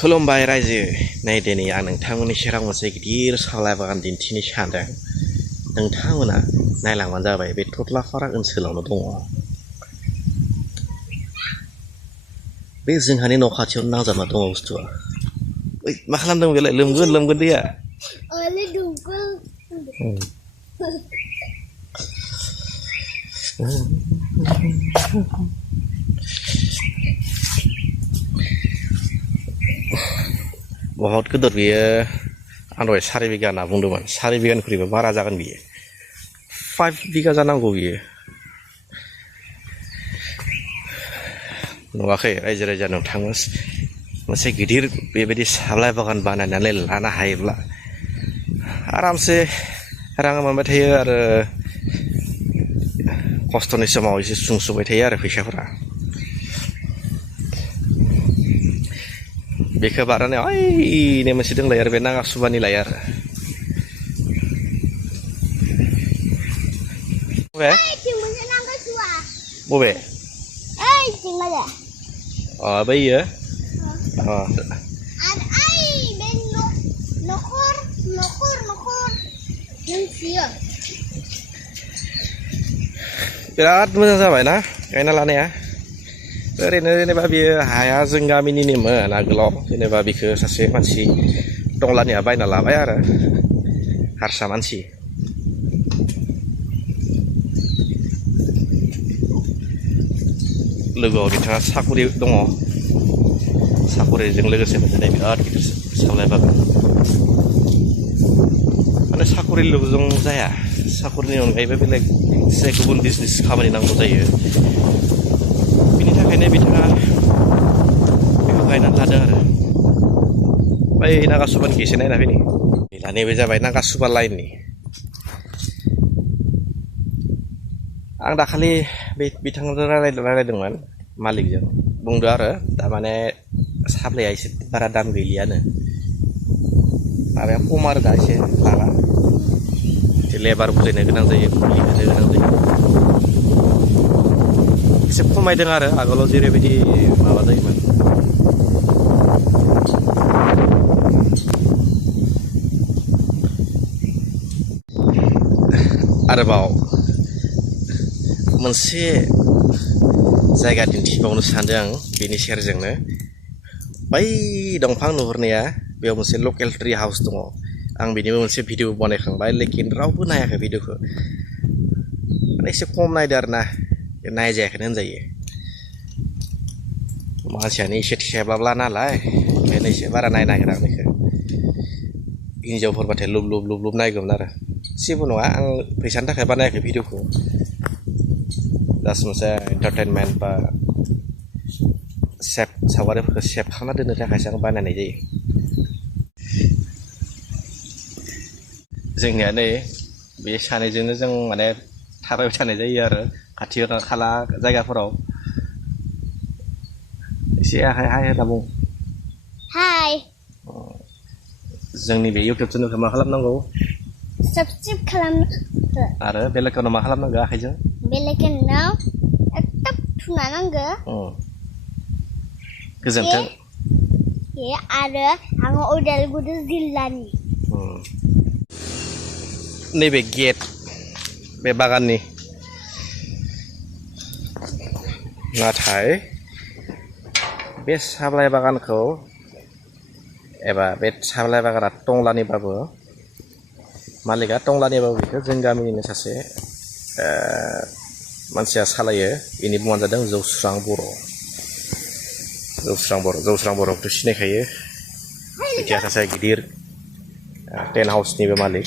खुलुमबाय रायजो नै दिनै आं नोंथांमोननि सेराव मोनसे गिदिर सावलाय बागान दिन्थिनो सानदों। नोंथांमोना नायलांबानो जाबाय। बे थथलाफारा ओनसोलावनो दङ। बे जोंहानि न' खाथियावनो नांजाबना दङ बुस्थुआ। ओइ मा खालामदों बेलाय? लोमगोन दैया। बहुत गिदिर बियो। आं दहाय 4 बिगा होनना बुंदोंमोन। 4 बिगानिख्रुइबो बारा जागोन बियो। 5 बिगा जानांगौ बियो। नुवाखै रायजो राजा नोंथाङा मोनसे गिदिर बेबायदि साबलाइ बागान बानायनानै लानो हायोब्ला आरामसे रां मोनबाय थायो आरो खस्थ'नि समाव एसे सुंस'बाय थायो आरो फैसाफोरा। बेखौ बारनानै ओइनो मोनसे दंलाय आरो बे नागासुबानि लाय आरो बबे बैयो बिराद मोजां जाबाय ना गायना लानाया। ओरैनो जेनेबा बियो हाया जों गामिनिनोमोन आगोलाव। जेनेबा बिखौ सासे मानसि टंलानिया बायना लाबाय आरो हारसा मानसि। लोगोआव बिथाङा साकरि दङ। साकरिजों लोगोसे मोनसे बिराद गिदिर सावलाय बागान। माने साकरिल'जों जाया, साकरिनि अनगायैबो बेलेग एसे गुबुन बिजनेस खामानि नांगौ जायो। बिनि थाखायनो बिथाङा बेखौ गायनानै लादों आरो। बै नागासुबानिखौ एसे नायना फैनि। नैबे जाबाय नागासुबा लाइननि। आं दाखालि बे बिथांजों रायलायदोंमोन मालिकजों। बुंदो आरो दामाने साप्लाया एसे बारा दाम गैलियानो। माबाया खम आरो दा एसे लाबा। लेबार बुजायनो गोनां जायो, मुलि होनो गोनां जायो। एसे खमायदों आरो आगोलाव जेरैबायदि माबा जायोमोन। आरोबाव मोनसे जायगा दिन्थिबावनो सानदों आं बेनि सेरजोंनो। बै दंफां नुहुरनाया बेयाव मोनसे लकेल ट्रि हाउस दङ। आं बिनिबो मोनसे भिडिअ बानायखांबाय, लेकिन रावबो नायाखै भिडिअखौ। माने एसे खम नायदो आरो ना, नायजायाखैनो होनजायो। मानसियानो एसे थेब्लाब्ला नालाय, ओंखायनो एसे बारा नायनो नागिरा बेखौ। हिनजावफोरबाथाय लुब लुब नायगौमोन आरो। जेबो नङा, आं फैसानि थाखाय बानायाखै भिडिअखौ। जास्ट मोनसे एन्टारटेनमेन्ट बा सावगारिफोरखौ सेबखांना दोननो थाखायसो आं बानायनाय जायो। जोंनिया नै बे सानैजोंनो जों माने थाबायबाय थानाय जायो आरो खाथि खाला जायगाफोराव। एसे हाय होनना बुं। हाय। जोंनि बे इउटुब चेनेलखौ मा खालामनांगौ? साबस्क्राइब खालामनांगौ। आरो बेल आइकनाव मा खालामनांगौ? आखाइजों बेल आइकनाव एकदम थुना नांगौ। गोजोन्थों। आरो आङो उदालगुरि जिल्लानि। नैबे गेट बे बागाननि। नाथाय बे साबलाइ बागानखौ एबा बे साबलाइ बागाना टंलानिबाबो, मालिकआ टंलानिबाबो बेखौ जों गामिनिनो सासे मानसिया सालायो। बेनि मुङानो जादों जौस्रां बर'। जौस्रां बर'खौथ' सिनायखायो। बिथाङा सासे गिदिर टेन्ट हाउसनिबो मालिक।